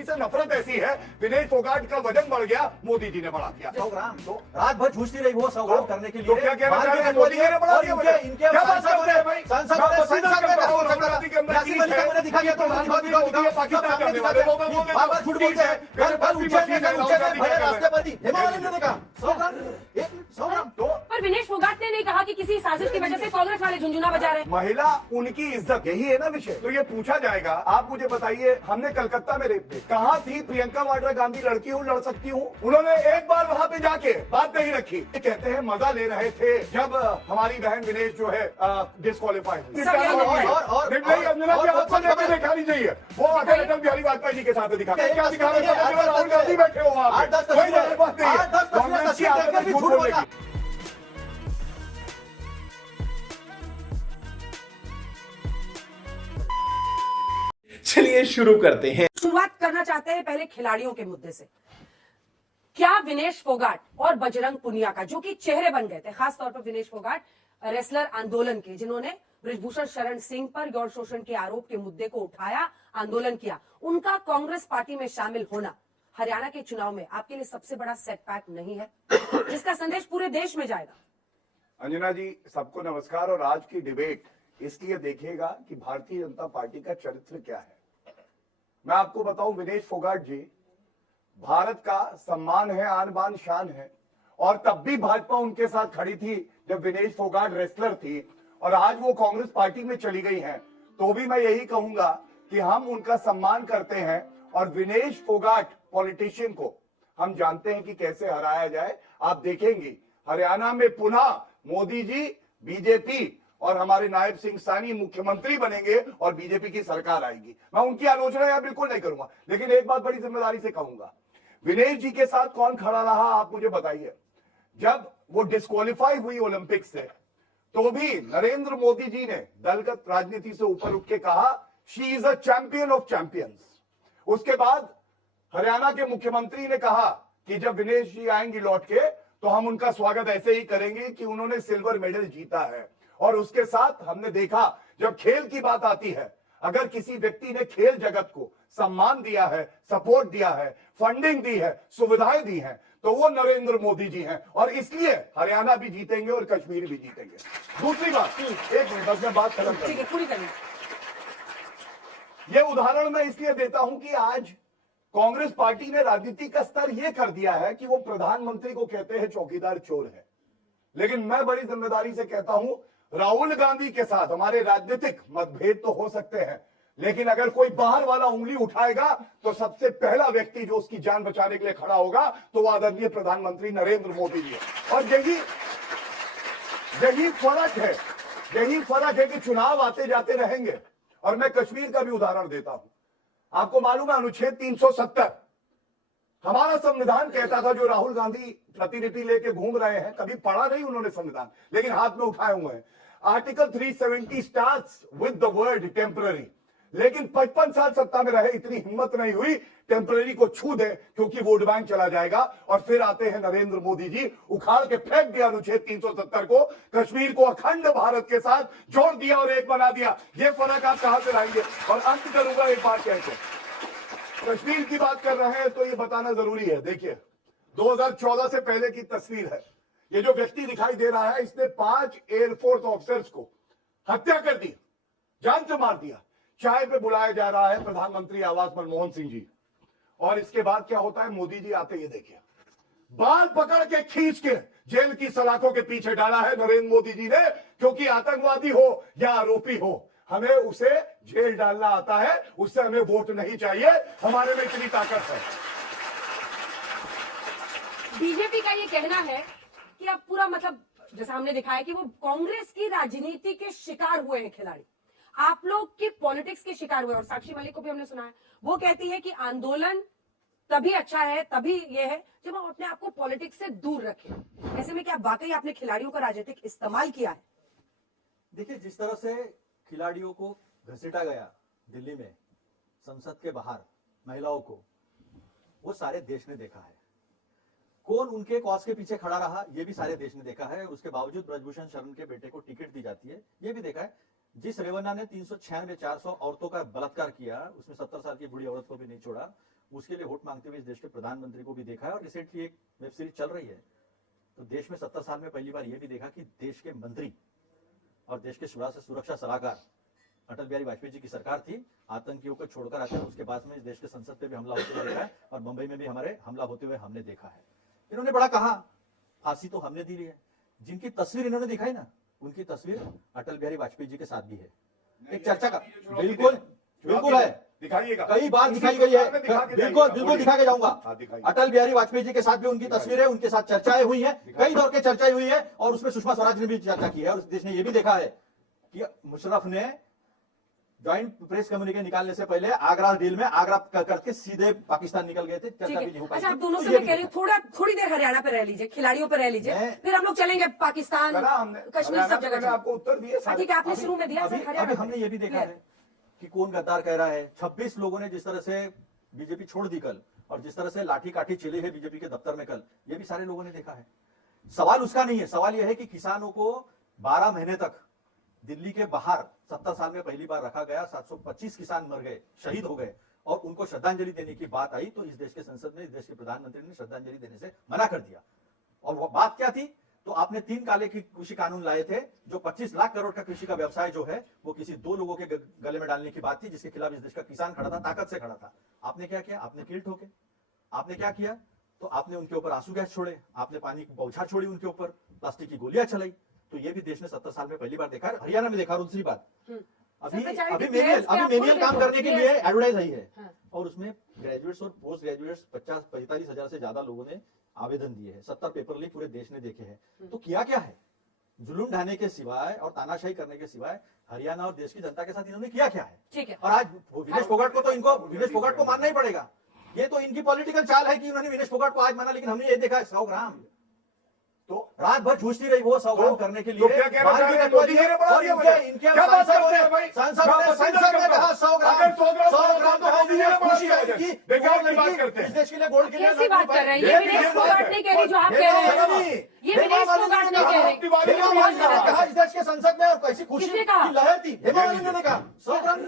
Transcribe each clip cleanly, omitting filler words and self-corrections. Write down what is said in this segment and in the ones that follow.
मोदी से नफरत ऐसी है, विनेश फोगाट का वजन बढ़ गया, मोदी जी ने बढ़ा दिया 100 ग्राम। तो रात भर झूठती रही वो 100 ग्राम करने के लिए। तो क्या कहना चाह रहे हैं, मोदी जी ने बढ़ा दिया वजन? इनके क्या बात करते हैं भाई? सांसद मैं ने पसंद संसद में करता हूं, बोल सकता राहुल गांधी के अंदर यासीन तीस मलिक है। को मैंने दिखा दिया, तो प्रधानमंत्री मोदी है, पाकिस्तान जाने वाले, वो बोल देते हैं, बार-बार झूठ बोलते हैं। कल उज्जैन में भले राष्ट्रपति हेमा मालिनी ने कहा 100 ग्राम, 100 ग्राम। तो पर विनेश फोगाट ने नहीं कहा कि किसी साजिश की वजह से कांग्रेस वाले झुंझुना बजा रहे हैं। महिला उनकी इज्जत, यही है ना विषय। तो ये पूछा जाएगा, आप मुझे बताइए, हमने कलकत्ता में रेप देखा, कहाँ थी प्रियंका वाड्रा गांधी? लड़की हूँ, लड़ सकती हूँ। उन्होंने एक बार वहाँ पे जाके बात नहीं रखी। ये कहते हैं मजा ले रहे थे जब हमारी बहन विनेश जो है डिस्क्वालीफाई हुई। नहीं, अंजना जी आपको लेके दिखानी चाहिए, वो आकर अटल बिहारी वाजपेयी जी के साथ दिखा, क्या दिखा रहे थे? राहुल गांधी बैठे हो वहाँ पे, कोई बात नहीं है। कांग्रेस की आदत है झूठ बोलने की। चलिए शुरू करते हैं। शुरुआत करना चाहते हैं पहले खिलाड़ियों के मुद्दे से। क्या विनेश फोगाट और बजरंग पुनिया का, जो कि चेहरे बन गए थे, खासतौर पर विनेश फोगाट रेसलर आंदोलन के, जिन्होंने बृजभूषण शरण सिंह पर यौन शोषण के आरोप के मुद्दे को उठाया, आंदोलन किया, उनका कांग्रेस पार्टी में शामिल होना हरियाणा के चुनाव में आपके लिए सबसे बड़ा सेटबैक नहीं है, जिसका संदेश पूरे देश में जाएगा? अंजना जी, सबको नमस्कार। और आज की डिबेट इसलिए देखिएगा कि भारतीय जनता पार्टी का चरित्र क्या है। मैं आपको बताऊं, विनेश फोगाट जी भारत का सम्मान है, आन बान शान है, और तब भी भाजपा उनके साथ खड़ी थी जब विनेश फोगाट रेसलर थी, और आज वो कांग्रेस पार्टी में चली गई हैं, तो भी मैं यही कहूंगा कि हम उनका सम्मान करते हैं। और विनेश फोगाट पॉलिटिशियन को हम जानते हैं कि कैसे हराया जाए। आप देखेंगे हरियाणा में पुनः मोदी जी, बीजेपी और हमारे नायब सिंह सानी मुख्यमंत्री बनेंगे और बीजेपी की सरकार आएगी। मैं उनकी आलोचना यहां बिल्कुल नहीं करूंगा, लेकिन एक बात बड़ी जिम्मेदारी से कहूंगा, विनेश जी के साथ कौन खड़ा रहा आप मुझे बताइए। जब वो डिस्क्वालीफाई हुई ओलंपिक से, तो भी नरेंद्र मोदी जी ने दलगत राजनीति से ऊपर उठ के कहा she is a champion of champions. उसके बाद हरियाणा के मुख्यमंत्री ने कहा कि जब विनेश जी आएंगी लौट के, तो हम उनका स्वागत ऐसे ही करेंगे कि उन्होंने सिल्वर मेडल जीता है। और उसके साथ हमने देखा, जब खेल की बात आती है, अगर किसी व्यक्ति ने खेल जगत को सम्मान दिया है, सपोर्ट दिया है, फंडिंग दी है, सुविधाएं दी हैं, तो वो नरेंद्र मोदी जी हैं। और इसलिए हरियाणा भी जीतेंगे और कश्मीर भी जीतेंगे। दूसरी बात, एक मिनट बस मैं बात खत्म करूं। पूरी करिए। ये उदाहरण मैं इसलिए देता हूं कि आज कांग्रेस पार्टी ने राजनीति का स्तर यह कर दिया है कि वो प्रधानमंत्री को कहते हैं चौकीदार चोर है। लेकिन मैं बड़ी जिम्मेदारी से कहता हूं, राहुल गांधी के साथ हमारे राजनीतिक मतभेद तो हो सकते हैं, लेकिन अगर कोई बाहर वाला उंगली उठाएगा तो सबसे पहला व्यक्ति जो उसकी जान बचाने के लिए खड़ा होगा तो वो आदरणीय प्रधानमंत्री नरेंद्र मोदी जी है। और यही फर्क है कि चुनाव आते जाते रहेंगे। और मैं कश्मीर का भी उदाहरण देता हूं। आपको मालूम है अनुच्छेद 370 हमारा संविधान कहता था, जो राहुल गांधी प्रतिलिपि लेके घूम रहे हैं, कभी पढ़ा नहीं उन्होंने संविधान, लेकिन हाथ में उठाए हुए हैं। Article 370 starts with the word temporary, लेकिन 55 साल सत्ता में रहे, इतनी हिम्मत नहीं हुई टेम्पररी को छू दे, क्योंकि वोट बैंक चला जाएगा। और फिर आते हैं नरेंद्र मोदी जी, उखाड़ के फेंक दिया अनुच्छेद 370 को, कश्मीर को अखंड भारत के साथ जोड़ दिया और एक बना दिया। ये फर्क आप कहां से लाएंगे? और अंत करूंगा एक बात कहकर, कश्मीर की बात कर रहे हैं तो ये बताना जरूरी है। देखिए 2014 से पहले की तस्वीर है। ये जो व्यक्ति दिखाई दे रहा है, इसने 5 एयरफोर्स ऑफिसर्स को हत्या कर दी, जान से मार दिया। चाय पे बुलाया जा रहा है प्रधानमंत्री आवास मनमोहन सिंह जी, और इसके बाद क्या होता है, मोदी जी आते ही देखिए, बाल पकड़ के खींच के जेल की सलाखों के पीछे डाला है नरेंद्र मोदी जी ने, क्योंकि आतंकवादी हो या आरोपी हो, हमें उसे जेल डालना आता है, उससे हमें वोट नहीं चाहिए, हमारे में इतनी ताकत है। बीजेपी का ये कहना है कि अब पूरा, मतलब जैसा हमने दिखाया कि वो कांग्रेस की राजनीति के शिकार हुए हैं खिलाड़ी, आप लोग की पॉलिटिक्स के शिकार हुए। और साक्षी मलिक को भी हमने सुना है, वो कहती है कि आंदोलन तभी अच्छा है, तभी ये है जब हम अपने आप को पॉलिटिक्स से दूर रखें। ऐसे में क्या वाकई आपने खिलाड़ियों का राजनीतिक इस्तेमाल किया है? देखिए, जिस तरह से खिलाड़ियों को घसीटा गया दिल्ली में, संसद के बाहर महिलाओं को, वो सारे देश ने देखा है। कौन उनके कॉज के पीछे खड़ा रहा, ये भी सारे देश ने देखा है। उसके बावजूद बृजभूषण शरण के बेटे को टिकट दी जाती है, ये भी देखा है। जिस रेवन्ना ने 396 400 औरतों का बलात्कार किया, उसमें 70 साल की बूढ़ी औरत को भी नहीं छोड़ा, उसके लिए वोट मांगते हुए इस देश के प्रधानमंत्री को भी देखा है। और रिसेंटली एक वेब सीरीज चल रही है, तो देश में 70 साल में पहली बार यह भी देखा कि देश के मंत्री और देश के सुरक्षा सलाहकार, अटल बिहारी वाजपेयी जी की सरकार थी, आतंकियों को छोड़कर आते हैं, उसके बाद में इस देश के संसद पे भी हमला होते हुए देखा है और मुंबई में भी हमारे हमला होते हुए हमने देखा है। इन्होंने बड़ा कहा फांसी तो हमने दी है, जिनकी तस्वीर इन्होंने दिखाई ना, उनकी तस्वीर अटल बिहारी वाजपेयी जी के साथ भी है। एक चर्चा का बिल्कुल बिल्कुल है, दिखाइएगा, कई बार दिखाई गई है, बिल्कुल बिल्कुल दिखा के जाऊंगा। अटल बिहारी वाजपेयी जी के साथ भी उनकी तस्वीर है, उनके साथ चर्चाएं हुई है, कई दौर की चर्चाएं हुई है और उसमें सुषमा स्वराज ने भी चर्चा की है। और देश ने यह भी देखा है कि मुशर्रफ ने ज्वाइंट प्रेस कम्युनिके निकालने से पहले आगरा डील में आगरा करके सीधे पाकिस्तान निकल गए थे। चर्चा भी नहीं हो पाई। अच्छा, आप दोनों से मैं कह रही हूँ थोड़ी देर हरियाणा पे रह लीजिए, खिलाड़ियों पे रह लीजिए, फिर हम लोग चलेंगे पाकिस्तान, कश्मीर, सब जगह। आपको उत्तर दिए, ठीक है, आपने शुरू में दिया। अभी हमने ये भी देखा है कि कौन गद्दार कह रहा है। 26 लोगों ने जिस तरह से बीजेपी छोड़ दी कल, और जिस तरह से लाठी काठी चली है बीजेपी के दफ्तर में कल, ये भी सारे लोगों ने देखा है। सवाल उसका नहीं है, सवाल यह है कि किसानों को 12 महीने तक दिल्ली के बाहर 70 साल में पहली बार रखा गया, 725 किसान मर गए, शहीद हो गए, और उनको श्रद्धांजलि देने की बात आई तो इस देश के संसद में इस देश के प्रधानमंत्री ने श्रद्धांजलि देने से मना कर दिया। और वो बात क्या थी? तो आपने 3 काले की कृषि कानून लाए थे, जो 25 लाख करोड़ का कृषि का व्यवसाय जो है वो किसी 2 लोगों के गले में डालने की बात थी, जिसके खिलाफ इस देश का किसान खड़ा था, ताकत से खड़ा था। आपने क्या किया? आपने कील ठोके। आपने क्या किया? तो आपने उनके ऊपर आंसू गैस छोड़े, आपने पानी की बौछार छोड़ी उनके ऊपर, प्लास्टिक की गोलियां चलाई। तो ये भी देश ने 70 साल में पहली बार देखा है। हरियाणा में देखा। और दूसरी बात, अभी मेनियल काम करने के लिए एडवर्टाइज आई है, और उसमें ग्रेजुएट्स और पोस्ट ग्रेजुएट्स 45 हजार से ज्यादा लोगों ने आवेदन दिए हैं। 70 पेपर लीक पूरे देश ने देखे हैं। तो किया क्या है? जुलूम ढाने के सिवाय और तानाशाही करने के सिवाय हरियाणा और देश की जनता के साथ इन्होंने किया क्या है? ठीक है। और आज विनेश फोगाट को तो विनेश फोगाट को मानना ही पड़ेगा। ये तो इनकी पॉलिटिकल चाल है कि उन्होंने विनेश फोगाट को आज माना, लेकिन हमने ये देखा है 100 ग्राम तो रात भर जूझती रही वो 100 ग्राम करने के लिए। क्या कहना चाह रहे हैं? मोदी जी ने बढ़ा दिया मुझे। क्या बात करते हैं भाई? सांसद ने कहा 100 ग्राम तो मोदी जी ने खुशी है कि देखिए आप बात करते हैं इस देश के लिए गोल्ड के लिए कैसी बात कर रहे हैं? ये विनेश फोगाट नहीं कह रही जो आप कह रहे हैं, ये विनेश फोगाट नहीं कह रही। कहा इस देश के संसद में, और कैसी खुशी की लहर थी। हेमा मालिनी ने कहा 100 ग्राम,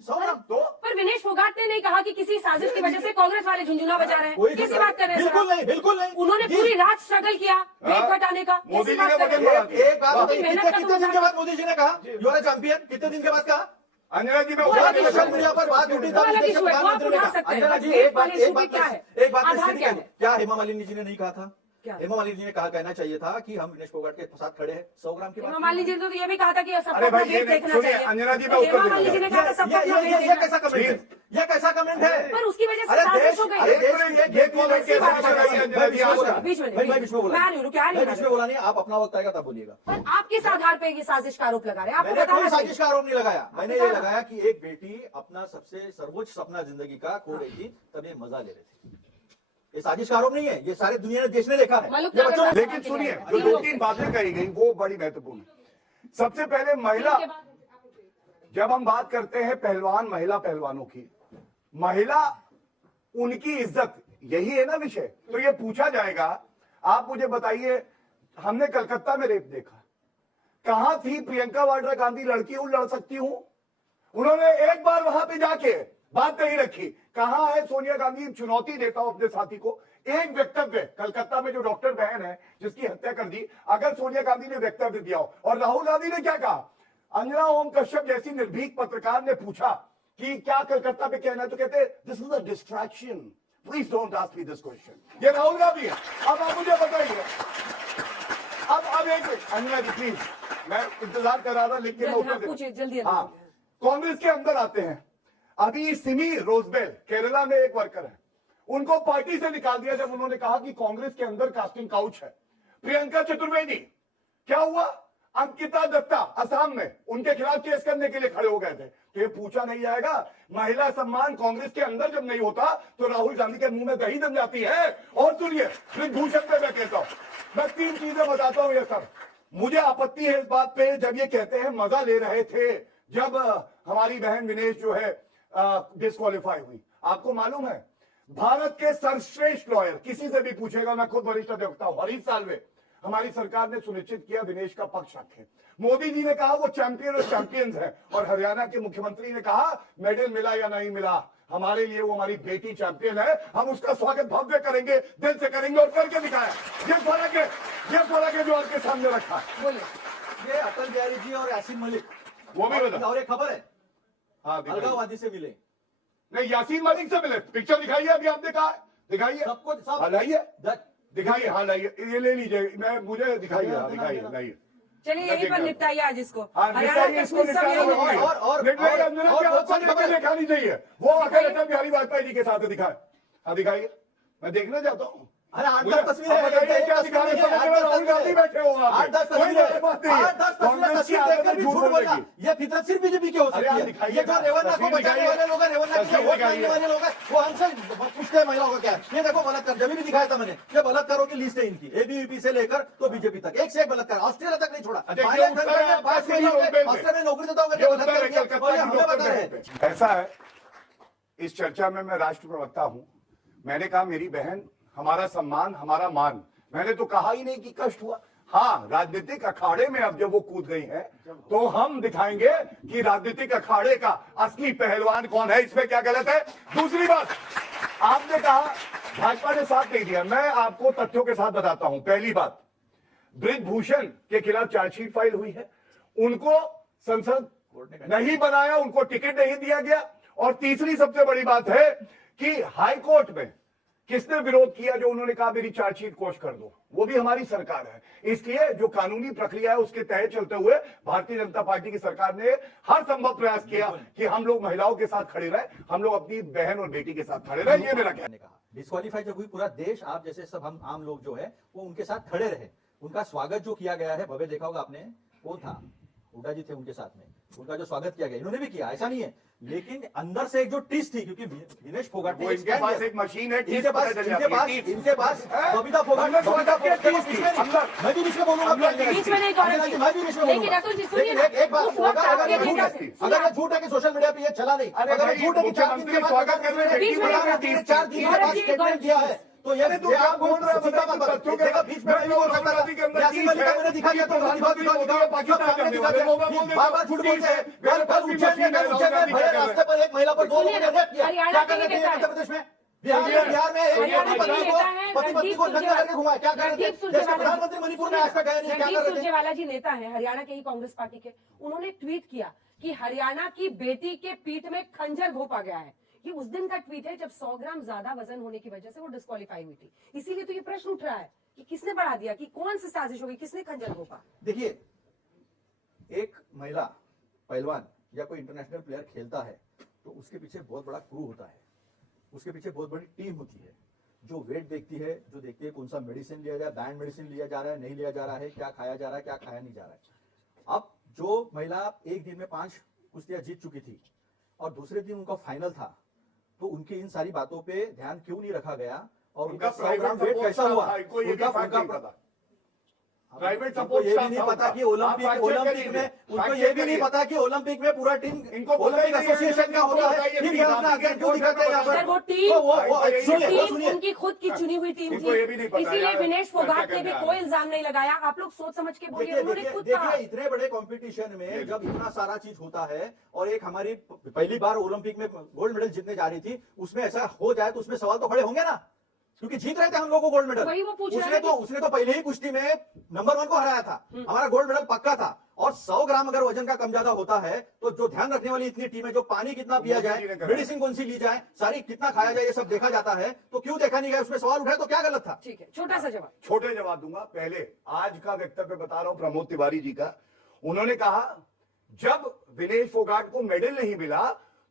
100 ग्राम। तो पर विनेश फोगाट ने नहीं कहा कि किसी साजिश की वजह से कांग्रेस वाले झुंझुना बजा रहे हैं। कैसी बात कर रहे हैं? बिल्कुल नहीं, बिल्कुल नहीं। उन्होंने पूरी रात स्ट्रगल किया वेट घटाने का। मोदी जी बात ने कर रहे हैं? एक बात कितने दिन के बाद मोदी जी ने कहा यू आर चैंपियन? कितने दिन के बाद कहा? अंजना जी, मैं सोशल मीडिया पर बात उठी था, प्रधानमंत्री ने कहा। अंजना जी, एक बात क्या हेमा मालिनी जी ने नहीं कहा था? हेमा मालिनी जी ने कहना चाहिए था कि हम विनेश फोगाट के साथ खड़े हैं। 100 ग्राम की बात। हेमा मालिनी जी ने तो ये भी कहा था कि सबको अरे भाई, अपना वेट देखना सुनिए, चाहिए। अंजना जी, मैं उत्तर हेमा मालिनी जी ने कहा था सबको अपना वेट ये देखना कैसा कमेंट है? ये कैसा कमेंट है? पर उसकी वजह से अरे साजिश देश, हो गई। अरे देश, ये कौन है? कैसे बात कर रही है अंजना जी? आज बीच में मैं बीच में बोला, मैं आ रही हूँ, रुकिए, आ रही हूँ। मैं बीच में बोला नहीं, आप अपना वक्त आएगा तब बोलिएगा। पर आप किस आधार पे ये साजिश का आरोप लगा रहे हैं? आपको मैंने कोई बताना साजिश का चाहिए। आरोप नहीं लगाया। मैंने ये लगाया कि एक बेटी अपना सबसे सर्वोच्च सपना जिंदगी का खो रही थी, तब ये मजा ले रही थी। ये साजिश का आरोप नहीं है, ये सारे दुनिया ने देश ने देखा है। मलुक ये बच्चों ने- लेकिन सुनिए, जो 2-3 बातें कही गई वो बड़ी महत्वपूर्ण है। सबसे पहले महिला, जब हम बात करते हैं पहलवान, महिला पहलवानों की, महिला उनकी इज्जत, यही है ना विषय। तो ये पूछा जाएगा, आप मुझे बताइए, हमने कलकत्ता में रेप देखा, कहां थी प्रियंका वाड्रा गांधी? लड़की हूं, लड़ सकती हूं। उन्होंने एक बार वहां पे जाके बात नहीं रखी। कहां है सोनिया गांधी? चुनौती देता हूं अपने साथी को, एक वक्तव्य कलकत्ता में जो डॉक्टर बहन है जिसकी हत्या कर दी, अगर सोनिया गांधी ने वक्तव्य दिया हो। और राहुल गांधी ने क्या कहा? अंजना ओम कश्यप जैसी निर्भीक पत्रकार ने पूछा कि क्या कलकत्ता पे कहना है, तो कहते this is a distraction, please don't ask me this question. ये राहुल गांधी है। अब आप मुझे बताइए, अब एक मिनट अंजना जी प्लीज, मैं इंतजार कर रहा था, लेकिन पूछिए जल्दी। हाँ, कांग्रेस के अंदर आते हैं। अभी सिमी रोजबेल केरला में एक वर्कर है, उनको पार्टी से निकाल दिया जब उन्होंने कहा कि कांग्रेस के अंदर कास्टिंग काउच है। प्रियंका चतुर्वेदी, क्या हुआ? अंकिता दत्ता असम में उनके खिलाफ केस करने के लिए खड़े हो गए थे। तो ये पूछा नहीं जाएगा, महिला सम्मान कांग्रेस के अंदर जब नहीं होता तो राहुल गांधी के मुंह में दही जम जाती है। और सुनिए, ब्रिजभूषण पे मैं कहता हूं, मैं 3 चीजें बताता हूं। ये सब मुझे आपत्ति है इस बात पे, जब ये कहते हैं मजा ले रहे थे जब हमारी बहन विनेश जो है डिस्क्वालीफाई हुई। आपको मालूम है, भारत के सर्वश्रेष्ठ लॉयर, किसी से भी पूछेगा, मैं खुद वरिष्ठ अधिवक्ता हूं, हरीश साल्वे, हमारी सरकार ने सुनिश्चित किया विनेश का पक्ष रखे। मोदी जी ने कहा वो चैंपियन और चैंपियंस है, और हरियाणा के मुख्यमंत्री ने कहा मेडल मिला या नहीं मिला, हमारे लिए वो हमारी बेटी चैंपियन है, हम उसका स्वागत भव्य करेंगे, दिल से करेंगे और करके दिखाया। ये फर्क है जो आपके सामने रखा है। बोलिए, ये अटल बिहारी जी और यासीन मलिक, वो भी बता। और एक खबर है, हाँ, दिखाइए। अलगाववादी से मिले। नहीं, यासीन मलिक से मिले, पिक्चर दिखाइए, अभी आपने कहा है। दिखाइए, सबको सब हाँ लाइए, द- दिखाइए, हाँ लाइए, ये ले लीजिए, मुझे दिखाइए, हाँ दिखाइए, लाइए। चलिए यहीं पर निपटाइए आज इसको। हाँ, हरियाणा निपटाइए, के इसको कुछ सब निपटाइए, यहीं और- होंगे। और- और- निपटाइए, और- अंजना और की बहुत आपको सारी लेकर खबरें। दिखानी चाहिए, वो आकर अटल बिहारी वाजपेयी जी के साथ दिखाए। हाँ दिखाइए, मैं देखना चाहता हूँ। अरे 8-10 मुझे- तस्वीरें अब बताइए, हैं, क्या एक दिखा रहे हैं? तस्वीर नहीं है, राहुल गांधी बैठे हो वहाँ पे। 8-10 कोई तस्वीरें, बात नहीं है। 8-10 कांग्रेस की तस्वीरें आदत देखकर है भी झूठ झूठ बोलने बोलना, की। ये फितरत सिर्फ बीजेपी की हो अरे सकती आप है। दिखाइए ये जो ना, रेवन्ना को तस्वीर बचाने दिखाइए। वाले लोग हैं, रेवन्ना के लिए तस्वीर वोट दिखाइए। मांगने वाले लोग हैं, वो हमसे पूछते हैं महिलाओं का क्या है। ये देखो बलात्कार, जब भी दिखाया था मैंने, ये बलात्कारों की लिस्ट है इनकी, एबीवीपी से लेकर तो बीजेपी तक, एक से एक बलात्कार, ऑस्ट्रेलिया तक नहीं छोड़ा। अच्छा, पायलट ये उत्तर है करके 5 महिलाओं आपका के ऑस्ट्रेलिया में नौकरी देता होगा, ये क्या उत्तर बलात्कार है किया, कलकत्ता और ये की हमें डॉक्टर बता रहे हैं। बहन पे। ऐसा है, इस चर्चा में मैं राष्ट्र प्रवक्ता हूं। मैंने कहा मेरी बहन, हमारा सम्मान, हमारा मान। मैंने तो कहा ही नहीं कि कष्ट हुआ। हाँ, राजनीतिक अखाड़े में अब जब वो कूद गई है तो हम दिखाएंगे कि राजनीतिक अखाड़े का असली पहलवान कौन है। इसमें क्या गलत है? दूसरी बात, आपने कहा भाजपा ने साथ नहीं दिया। मैं आपको तथ्यों के साथ बताता हूं। पहली बात, ब्रिजभूषण के खिलाफ चार्जशीट फाइल हुई है, उनको संसद नहीं बनाया, उनको टिकट नहीं दिया गया। और तीसरी सबसे बड़ी बात है कि हाई कोर्ट में किसने विरोध किया? जो उन्होंने कहा मेरी चार्जशीट कोश कर दो, वो भी हमारी सरकार है। इसलिए जो कानूनी प्रक्रिया है उसके तहत चलते हुए भारतीय जनता पार्टी की सरकार ने हर संभव प्रयास किया कि हम लोग महिलाओं के साथ खड़े रहे, हम लोग अपनी बहन और बेटी के साथ खड़े रहे। ये मेरा कहना है। डिस्क्वालीफाई जब हुई, पूरा देश, आप जैसे सब हम आम लोग जो है वो उनके साथ खड़े रहे। उनका स्वागत जो किया गया है, भव्य देखा होगा आपने, वो था, हुड्डा जी थे उनके साथ में, उनका जो स्वागत किया गया, इन्होंने भी किया, ऐसा नहीं है। लेकिन अंदर से एक जो टीस थी, क्योंकि विनेश फोगाट ने वो इनके पास एक मशीन है, इनके पास बबीता फोगाट, हमने स्वागत किया, टीस थी। मैं भी बीच में बोलूंगा, बीच में नहीं कौन सी? मैं भी बीच में लेकिन बोलूंगा। अतुल जी सुनिए लेकिन ना, एक बात, उस वक्त अगर आपके ये नेता झूठ थे। है, अगर ये झूठ है कि सोशल मीडिया पे ये चला नहीं, अरे अगर भाई, ये झूठ है कि 4 दिन के बाद स्वागत करने में बीच में प्रधानमंत्री ने 4 दिन के बाद स्टेटमेंट दिया है, तो ये तो क्या बोल रहा है? सीधा मत बच्चों के देखा, बीच में नहीं बोल सकता राहुल के अंदर था। यासीन मलिक का मैंने दिखा दिया, तो प्रधानमंत्री मोदी है, पाकिस्तान जाने वाले, वो मैं बोल देता बार-बार झूठ बोलते हैं। कल उज्जैन में भरे रास्ते पर एक महिला पर 2 लोगों ने रेप किया। हरियाणा क्या के कर रहे ही थे नेता मध्य प्रदेश में? बिहार में एक हरियाणा के ही नेता हैं पति को नंगा करके घुमाया, क्या कर रहे थे? रणदीप देश के प्रधानमंत्री मणिपुर में आज तक गए नहीं, क्या कर रहे थे? सुरजेवाला जी नेता है हरियाणा के ही कांग्रेस पार्टी के। उन्होंने ट्वीट किया कि हरियाणा की बेटी के पीठ में खंजर घोंपा गया है। ये उस दिन का ट्वीट है जब 100 ग्राम ज्यादा वजन होने की वजह से वो डिस्क्वालीफाई हुई थी। इसीलिए तो ये प्रश्न उठ रहा है कि किसने बढ़ा दिया, कि कौन सी साजिश होगी, किसने खंजर घोंपा। देखिए, एक महिला पहलवान या कोई इंटरनेशनल प्लेयर खेलता है तो उसके पीछे बहुत बड़ा क्रू होता है, उसके पीछे बहुत बड़ी टीम होती है जो वेट देखती है, जो देखती है कौन सा मेडिसिन लिया जाए, बैंड मेडिसिन लिया जा रहा है, नहीं लिया जा रहा है, क्या खाया जा रहा है, क्या खाया नहीं जा रहा है। अब जो महिला एक दिन में 5 कुश्तियां जीत चुकी थी और दूसरे दिन उनका फाइनल था, तो उनकी इन सारी बातों पे ध्यान क्यों नहीं रखा गया और उनका 100 ग्राम वेट कैसा हुआ? प्राइवेट उनको ये भी नहीं पता कि ओलंपिक में, उनको ये भी नहीं पता कि ओलंपिक में पूरा टीम, इनको ओलंपिक एसोसिएशन का होता है, फिर ये अपना आगे क्यों दिखाते हैं यहाँ पर? सर वो टीम, तो वो सुनिए, टीम उनकी खुद की चुनी हुई टीम इनको ये भी नहीं थी। पता इसीलिए यार, विनेश फोगाट क्या ने भी करने कोई आ रहे हैं। इल्जाम नहीं लगाया। आप लोग सोच समझ के बोलिए, देखिए उन्होंने देखिए खुद देखिए, कहा। इतने बड़े कंपटीशन में जब इतना सारा चीज होता है और एक हमारी पहली बार ओलंपिक में गोल्ड मेडल जीतने जा रही थी, उसमें ऐसा हो जाए तो उसमें सवाल तो खड़े होंगे ना, क्योंकि जीत रहे थे हम लोग को गोल्ड मेडल। वही वो पूछ रहा उसने है तो उसने तो पहले ही कुश्ती में नंबर 1 को हराया था, हमारा गोल्ड मेडल पक्का था। और 100 ग्राम अगर वजन का कम ज्यादा होता है तो जो ध्यान रखने वाली इतनी टीम है, जो पानी कितना पिया जाए, मेडिसिन कौन सी ली जाए, सारी कितना खाया जाए, ये सब देखा जाता है, तो क्यों देखा नहीं गया? उसमें सवाल उठाए तो क्या गलत था? ठीक है, छोटा सा जवाब। छोटे जवाब दूंगा। पहले आज का वक्तव्य बता रहा हूं प्रमोद तिवारी जी का। उन्होंने कहा जब विनेश फोगाट को मेडल नहीं मिला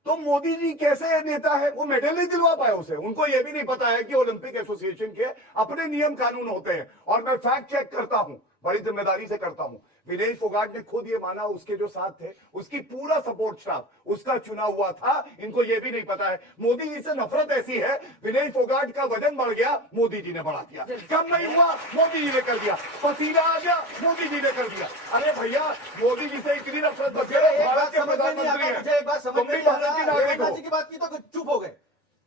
तो मोदी जी कैसे नेता है, वो मेडल नहीं दिलवा पाए उसे। उनको यह भी नहीं पता है कि ओलंपिक एसोसिएशन के अपने नियम कानून होते हैं। और मैं फैक्ट चेक करता हूं, बड़ी जिम्मेदारी से करता हूं। विनेश फोगाट ने खुद ये माना, उसके जो साथ थे उसकी पूरा सपोर्ट स्टाफ उसका चुना हुआ था। इनको ये भी नहीं पता है। मोदी जी से नफरत ऐसी है, विनेश फोगाट का वजन बढ़ गया, मोदी जी ने बढ़ा दिया। कम नहीं हुआ, मोदी जी ने कर दिया। पसीना आ गया, मोदी जी ने कर दिया। अरे भैया, मोदी जी से इतनी नफरत बच गई, भारत के प्रधानमंत्री हैं, मुझे एक बात समझ तुम में भी नहीं भारत की आता, नागरिक रेवन्ना हो। जी की बात की तो चुप हो गए।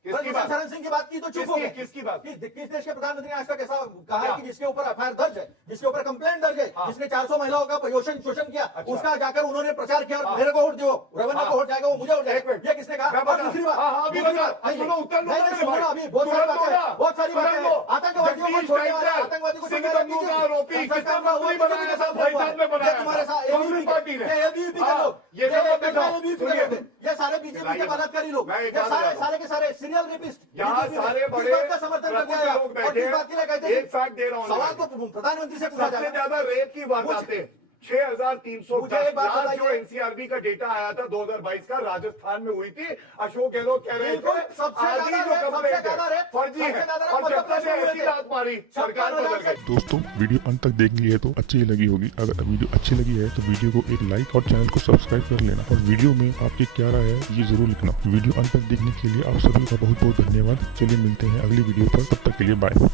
किसकी बात? शरण सिंह की बात की तो चुप हो गए। किसकी बात? किस देश के प्रधानमंत्री ने आज तक ऐसा कहा है क्या? कि जिसके ऊपर एफआईआर दर्ज है, जिसके ऊपर कंप्लेंट दर्ज है, हाँ। जिसने 400 महिलाओं का शोषण किया, अच्छा। उसका जाकर उन्होंने प्रचार किया, हाँ। मेरे को वोट दो, रवन्ना हाँ। को वोट जाएगा, वो मुझे वोट एक जाएगा, मिनट। ये किसने कहा? मैं और बता- दूसरी बात, हाँ, हाँ, अभी दूसरी बता। बात, नहीं, सुनो, उत्तर लो नहीं, मेरे नहीं, सुनो भाई। ना, अभी बहुत सारी तुरंत बातें लो ना। हैं, बहुत सारी बातें तुरंत हैं। लो। आतंकवादियों को जगदीश छोड़ने वाला, टाइगर, आतंकवादी को सिंह छोड़ने वाला दंगों का बीजेपी। आरोपी, संसद किसने का हुआ, मंत्री बीजेपी बनाया के था? साथ भाई हुआ। साहब ने बनाया ये तुम्हारे था। साथ कांग्रेस पार्टी ने। ABVP के हाँ, लोग, ये सब मत दिखाओ। ABVP के सुनिए। लोग हैं। ये सारे बीजेपी के सुनाइए। बलात्कारी लोग, मैं ये एक बात बता रहा सारे के सारे सीरियल रेपिस्ट, यहाँ BJP में सारे किस बड़े बात का समर्थन कर प्रबुद्ध दिया लोग और बैठे किस हैं। बात के लिए कहते हैं? एक फैक्ट दे रहा हूँ सवाल मैं। तो प्रधानमंत्री से पूछा सबसे जाएगा। ज्यादा रेप की वारदातें 6310 मुझे एक बात लास्ट जो बताइए। एनसीआरबी का डेटा आया था 2022 का राजस्थान में हुई थी। अशोक गहलोत कह रहे बिल्कुल, थे सबसे आधी ज्यादा जो रेप, कंप्लेंट सबसे ज्यादा है रेप, फर्जी सबसे है ज्यादा रेप और मध्य जब तक प्रदेश में हुए ऐसी थे। बात मारी सरकार बदल गई। दोस्तों वीडियो अंत तक देखनी है तो अच्छी लगी होगी। अगर वीडियो अच्छी लगी है तो वीडियो को एक लाइक और चैनल को सब्सक्राइब कर लेना और वीडियो में आपकी क्या राय है ये जरूर लिखना। वीडियो अंत तक देखने के लिए आप सभी का बहुत बहुत धन्यवाद। चलिए मिलते हैं अगली वीडियो पर, तब तक के लिए बाय।